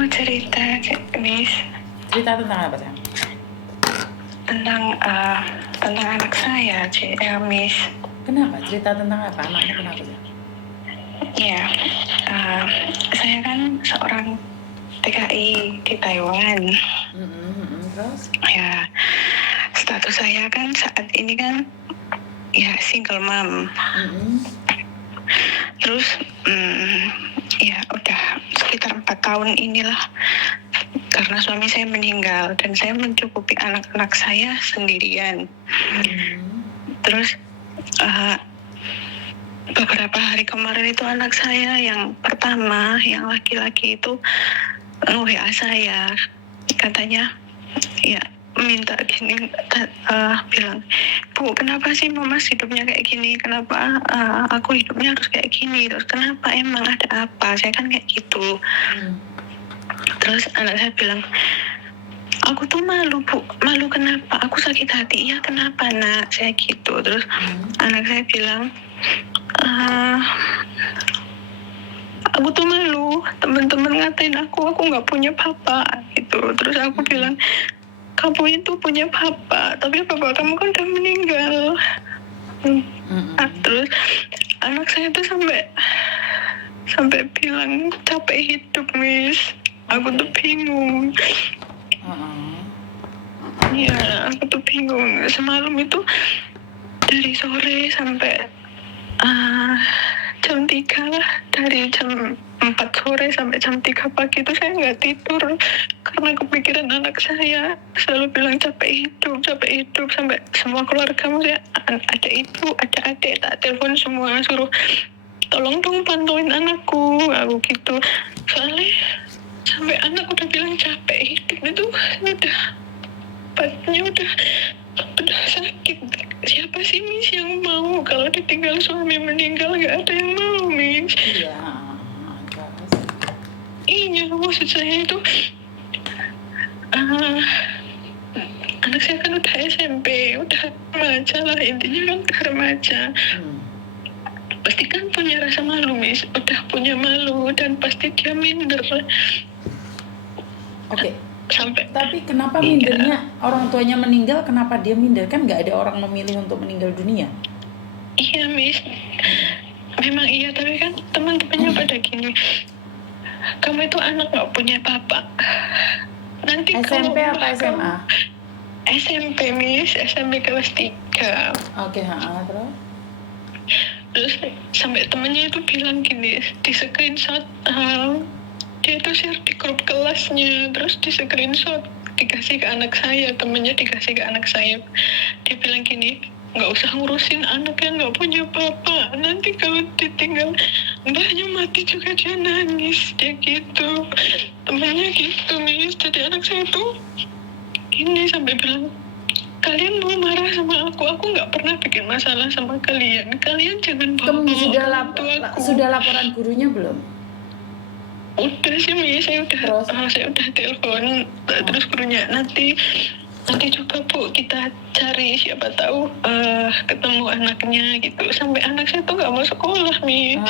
mau cerita, Miss, Cerita tentang apa, sayang? tentang anak saya, Miss. Kenapa? Cerita tentang apa? Anakmu kenapa, sayang? Ya, saya kan seorang TKI di Taiwan. Terus? Ya, status saya kan saat ini kan ya single mom. Terus ya udah sekitar 4 tahun inilah karena suami saya meninggal dan saya mencukupi anak-anak saya sendirian. Terus beberapa hari kemarin itu anak saya yang pertama, yang laki-laki itu WA saya, katanya ya minta gini, bilang, "Bu, kenapa sih Mama hidupnya kayak gini? Kenapa aku hidupnya harus kayak gini? Terus kenapa, emang ada apa?" Saya kan kayak gitu. Terus anak saya bilang, "Aku tuh malu, Bu." "Malu kenapa?" "Aku sakit hati." "Iya, kenapa, Nak?" Saya gitu. Terus anak saya bilang, "Aku tuh malu, teman-teman ngatain aku nggak punya papa," gitu. Terus aku bilang, "Kamu itu punya papa, tapi papa kamu kan udah meninggal." Terus anak saya tuh sampai bilang capek hidup, Miss. Aku tuh bingung. Iya, aku tuh bingung. Semalam itu dari sore sampai jam 3 lah, dari jam 4 sore sampai jam 3 pagi itu saya nggak tidur karena kepikiran anak saya. Selalu bilang capek hidup, sampai semua keluarga saya, ada ibu, ada adik, tak telepon semua, suruh tolong dong pantauin anakku, aku gitu. Soalnya sampai anak udah bilang capek hidup itu udah badannya udah sakit. Siapa sih, Miss, yang mau kalau ditinggal suami meninggal? Gak ada yang mau, Miss. Iya, maksud saya itu anak saya kan udah SMP, udah remaja lah, intinya kan remaja. Pasti kan punya rasa malu, Miss. Udah punya malu dan pasti dia minder. Oke. Sampai. Tapi kenapa mindernya? Orang tuanya meninggal, kenapa dia minder? Kan nggak ada orang memilih untuk meninggal dunia. Iya, Miss. Memang iya, tapi kan teman-temannya pada gini, "Kamu itu anak nggak punya papa. Nanti SMP kalau apa SMA? SMP, Miss, SMP kelas 3. Oke, terus? Terus sampai temennya itu bilang gini, di screenshot, dia itu share di grup kelasnya, terus di screenshot dikasih ke anak saya, temennya dikasih ke anak saya. Dia bilang gini, "Nggak usah ngurusin anak yang nggak punya papa, nanti kalau ditinggal mbahnya mati juga dia nangis." Dia gitu, temennya gitu, Miss. Jadi anak saya tuh gini sampai bilang, "Kalian mau marah sama aku nggak pernah bikin masalah sama kalian jangan bawa Kamu sudah laporan gurunya belum? Udah sih, Miss, saya udah telepon. Terus gurunya, nanti coba, Bu, kita cari, siapa tahu ketemu anaknya gitu. Sampai anak saya tuh nggak mau sekolah, Miss.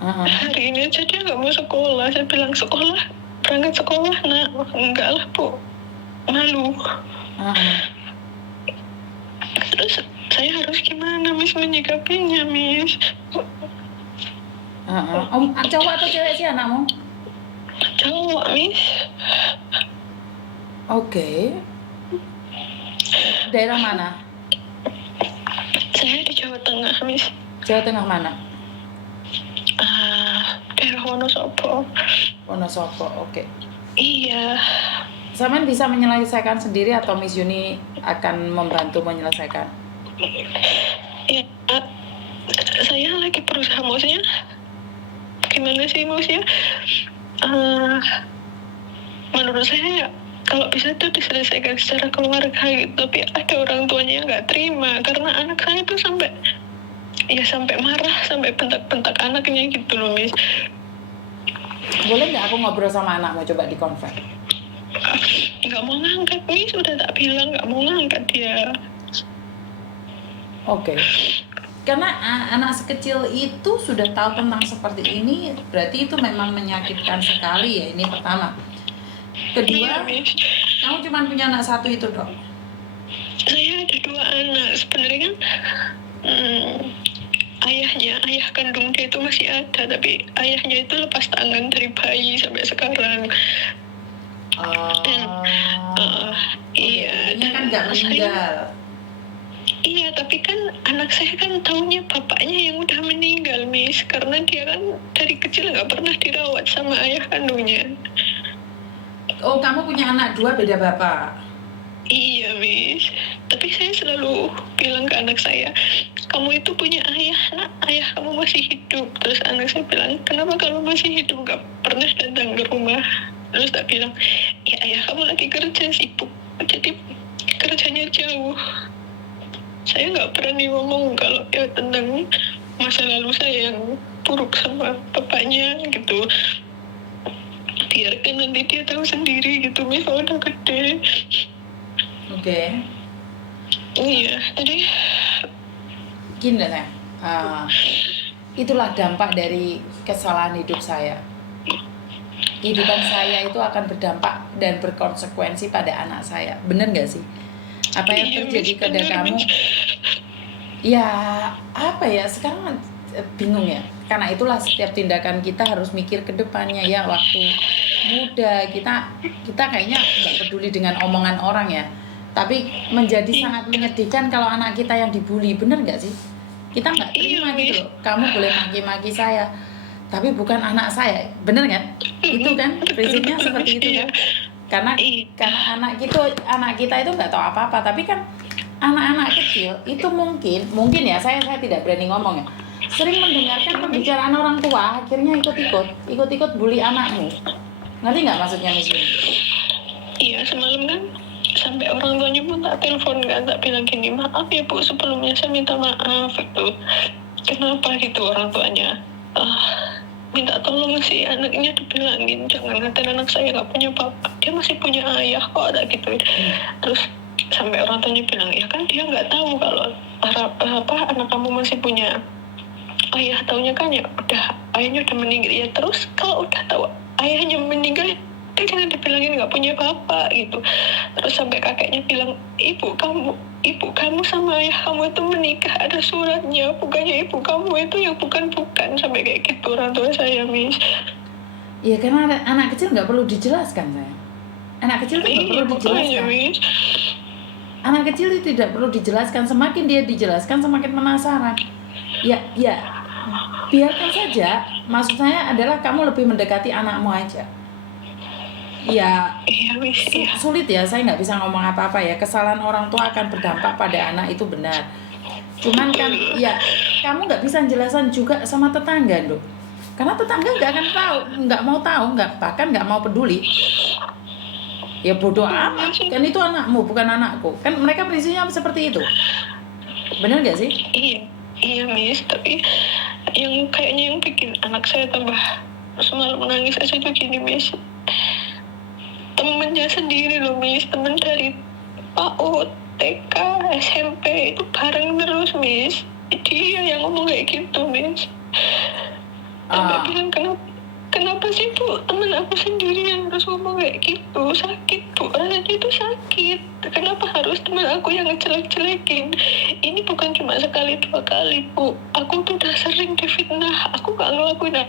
Hari ini aja dia nggak mau sekolah. Saya bilang, berangkat sekolah, Nak. "Enggak lah, Bu, malu." Terus saya harus gimana, Miss, menyikapinya, Miss? Cowok atau cewek sih anakmu? Cowok, Miss. Oke. Daerah mana? Saya di Jawa Tengah, Miss. Jawa Tengah mana? Daerah Wonosobo. Wonosobo, oke. Iya. Saman bisa menyelesaikan sendiri atau Miss Yuni akan membantu menyelesaikan? Ya, saya lagi berusaha, maksudnya gimana sih, maksudnya menurut saya ya kalau bisa tuh diselesaikan secara keluarga gitu, tapi ada orang tuanya yang nggak terima karena anak saya tuh sampai marah, sampai bentak-bentak anaknya gitu loh, Miss. Boleh nggak aku ngobrol sama anakmu, coba dikonfirm? Nggak mau ngangkat, Miss, udah tak bilang nggak mau ngangkat dia. Oke. karena anak sekecil itu sudah tahu tentang seperti ini, berarti itu memang menyakitkan sekali ya. Ini pertama. Kedua, Iya, Miss. kamu cuma punya anak satu itu, Dok? Saya ada 2 anak. Sebenarnya kan ayah kandung dia itu masih ada, tapi ayahnya itu lepas tangan dari bayi sampai sekarang. Dan iya, ini kan nggak meninggal. Iya, tapi kan anak saya kan taunya bapaknya yang udah meninggal, Miss. Karena dia kan dari kecil nggak pernah dirawat sama ayah kandungnya. Oh, kamu punya anak 2 beda bapak? Iya, Miss. Tapi saya selalu bilang ke anak saya, kamu itu punya ayah, nak. Ayah kamu masih hidup. Terus anak saya bilang, kenapa kalau masih hidup nggak pernah datang ke rumah? Terus tak bilang, ya ayah kamu lagi kerja sibuk. Jadi kerjanya jauh. Saya nggak berani ngomong kalau ya tentang masa lalu saya yang buruk sama bapaknya gitu. Biarkan nanti dia tahu sendiri gitu, Miss, kalau udah gede. Oke. Iya, jadi Gini deh, itulah dampak dari kesalahan hidup saya. Kehidupan saya itu akan berdampak dan berkonsekuensi pada anak saya. Bener nggak sih? Apa yang iya, terjadi Miss, pada bener, kamu? Miss. Ya, apa ya? Sekarang bingung ya. Karena itulah setiap tindakan kita harus mikir ke depannya ya. Waktu muda kita kayaknya nggak peduli dengan omongan orang ya. Tapi menjadi sangat menyedihkan kalau anak kita yang dibully. Bener nggak sih? Kita nggak terima gitu loh. Kamu boleh maki-maki saya, tapi bukan anak saya. Bener kan? Itu kan prinsipnya seperti itu kan? Karena anak kita itu nggak tahu apa-apa, tapi kan anak-anak kecil itu mungkin ya, saya tidak berani ngomong ya, sering mendengarkan pembicaraan orang tua, akhirnya ikut bully anakmu. Ngerti nggak maksudnya, Miss? Iya, semalam kan sampai orang tuanya pun tak telepon kan, tak bilang gini, maaf ya Bu, sebelumnya saya minta maaf itu. Kenapa gitu orang tuanya? Minta tolong sih anaknya dibilangin jangan ngatain anak saya nggak punya bapak, dia masih punya ayah kok, ada gitu. Terus sampai orang tuanya bilang, ya kan dia nggak tahu kalau anak kamu masih punya ayah, taunya kan ya udah ayahnya udah meninggal. Ya terus kalau udah tahu ayahnya meninggal, jangan dibilangin nggak punya bapak gitu. Terus sampai kakeknya bilang, ibu kamu sama ayah kamu itu menikah, ada suratnya, bukannya ibu kamu itu yang bukan, sampai kayak gitu orang tua saya, Miss. Iya, karena anak kecil nggak perlu dijelaskan, saya. Anak kecil nggak perlu dijelaskan. Miss. Anak kecil itu tidak perlu dijelaskan. Semakin dia dijelaskan, semakin penasaran. Ya, biarkan saja. Maksud saya adalah kamu lebih mendekati anakmu aja. Ya, sulit ya, saya nggak bisa ngomong apa-apa ya. Kesalahan orang tua akan berdampak pada anak, itu benar. Cuman kan, ya kamu nggak bisa jelasan juga sama tetangga, Dok. Karena tetangga nggak akan tahu, nggak mau tahu, bahkan nggak mau peduli. Ya bodoh amat, kan itu anakmu bukan anakku. Kan mereka prinsipnya seperti itu. Benar nggak sih? Iya, Miss. Tapi yang kayaknya yang bikin anak saya tambah semalam menangis aja itu gini, Miss. Temennya sendiri loh, Miss. Temen dari PAUD, TK, SMP itu bareng terus, Miss. Dia yang ngomong kayak gitu, Miss. Sampai bilang, kenapa sih Bu, temen aku sendiri yang harus ngomong kayak gitu? Sakit Bu, rasanya itu sakit. Kenapa harus temen aku yang ngejelek-jelekin? Ini bukan cuma sekali 2 kali Bu, aku tuh udah sering difitnah. Aku gak ngelakuin,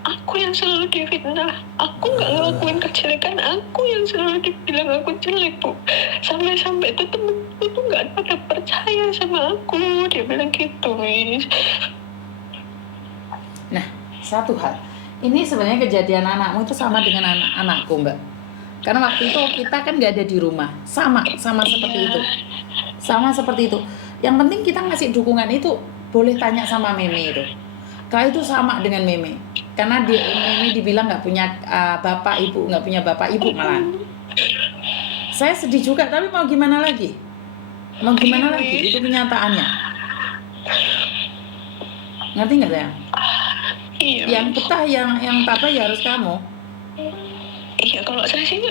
aku yang selalu difitnah. Aku gak ngelakuin kejelekan, aku yang selalu dibilang aku jelek Bu. Sampai-sampai itu temenku tuh gak pada percaya sama aku. Dia bilang gitu, Miss. Nah, satu hal, ini sebenarnya kejadian anakmu itu sama dengan anakku, Mbak. Karena waktu itu kita kan nggak ada di rumah, sama seperti itu, sama seperti itu. Yang penting kita ngasih dukungan itu, boleh tanya sama Meme itu. Kalau itu sama dengan Meme, karena Meme dibilang nggak punya bapak ibu, malah. Saya sedih juga, tapi mau gimana lagi? Itu kenyataannya. Ngerti nggak ya? Iya, yang betah, yang papa ya harus kamu. Iya, kalau saya sih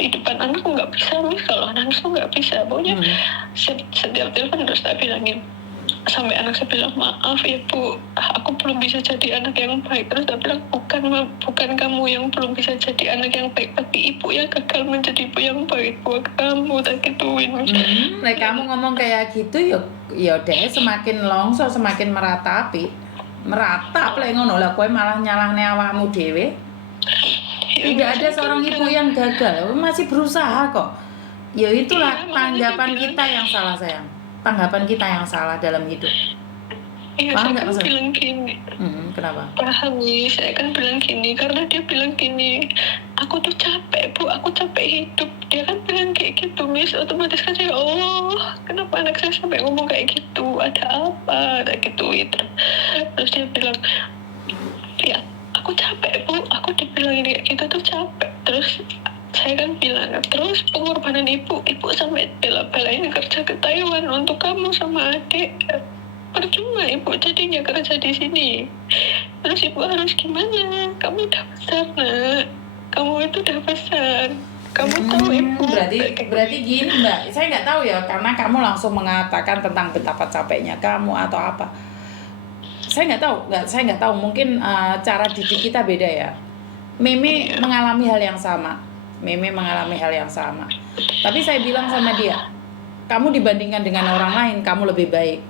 di depan anak nggak bisa, Miss. Kalau anak tuh nggak bisa, pokoknya setiap telepon terus tak bilangin, sampai anak saya bilang, maaf ya Bu, aku belum bisa jadi anak yang baik. Terus saya bilang, bukan Ma, bukan kamu yang belum bisa jadi anak yang baik, tapi ibu yang gagal menjadi ibu yang baik buat kamu. Tak gituin. Nek kamu ngomong kayak gitu ya deh semakin longso, semakin meratapi. Meratap lek ngono lah kowe malah nyalahne awakmu dhewe. Tidak ada seorang ibu yang gagal, masih berusaha kok. Ya itulah Iya, makanya tanggapan dia bilang. kita yang salah sayang. Tanggapan kita yang salah dalam hidup. Iya, Paham saya nggak kan maksudnya? bilang gini. Kenapa? Paham nih, saya kan bilang gini karena dia bilang gini, aku tuh capek Bu, aku capek hidup. Dia kan bilang kayak gitu, Miss. Otomatis kan saya, oh kenapa anak saya sampai ngomong kayak gitu, ada apa, ada gitu. Terus dia bilang, ya aku capek Bu, aku dibilang kayak gitu tuh capek. Terus saya kan bilang, terus pengorbanan ibu sampai bela-belain kerja ke Taiwan untuk kamu sama adik, percuma ibu jadinya kerja di sini. Terus ibu harus gimana? Kamu udah besar nak, kamu itu udah besar, kamu tahu ibu. Berarti gini Mbak, saya nggak tahu ya karena kamu langsung mengatakan tentang betapa capeknya kamu atau apa. Saya nggak tahu mungkin cara didik kita beda ya. Meme mengalami hal yang sama. Tapi saya bilang sama dia, kamu dibandingkan dengan orang lain, kamu lebih baik.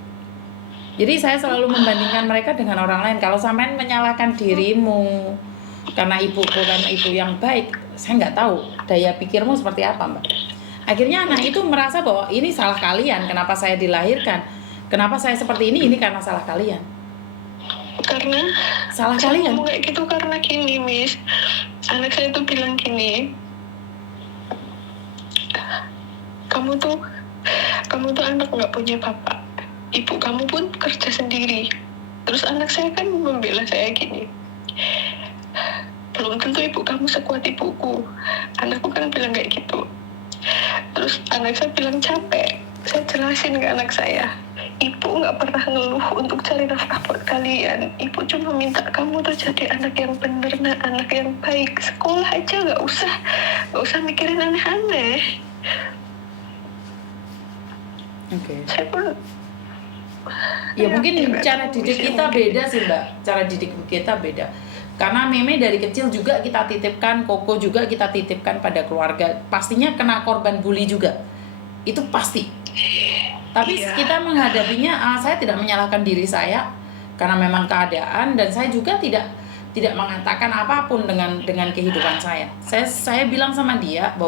Jadi saya selalu membandingkan mereka dengan orang lain. Kalau sampean menyalahkan dirimu karena ibu yang baik, saya nggak tahu daya pikirmu seperti apa Mbak. Akhirnya anak itu merasa bahwa ini salah kalian, kenapa saya dilahirkan, kenapa saya seperti ini karena salah kalian. Karena salah kalian. Kayak gitu karena gini Miss, anak saya tuh bilang gini, kamu tuh anak nggak punya bapak, ibu kamu pun kerja sendiri. Terus anak saya kan membela saya gini, belum tentu ibu kamu sekuat ibuku. Anakku kan bilang kayak gitu. Terus anak saya bilang capek. Saya jelasin ke anak saya, ibu nggak pernah ngeluh untuk cari nafkah buat kalian. Ibu cuma minta kamu tuh jadi anak yang bener, anak yang baik. Sekolah aja nggak usah mikirin aneh-aneh. Oke. Saya pun mungkin cara didik kita beda sih Mbak. Cara didik kita beda. Karena Meme dari kecil juga kita titipkan, Koko juga kita titipkan pada keluarga. Pastinya kena korban bully juga. Itu pasti. Tapi kita menghadapinya, saya tidak menyalahkan diri saya karena memang keadaan, dan saya juga tidak mengatakan apapun dengan kehidupan saya. Saya bilang sama dia bahwa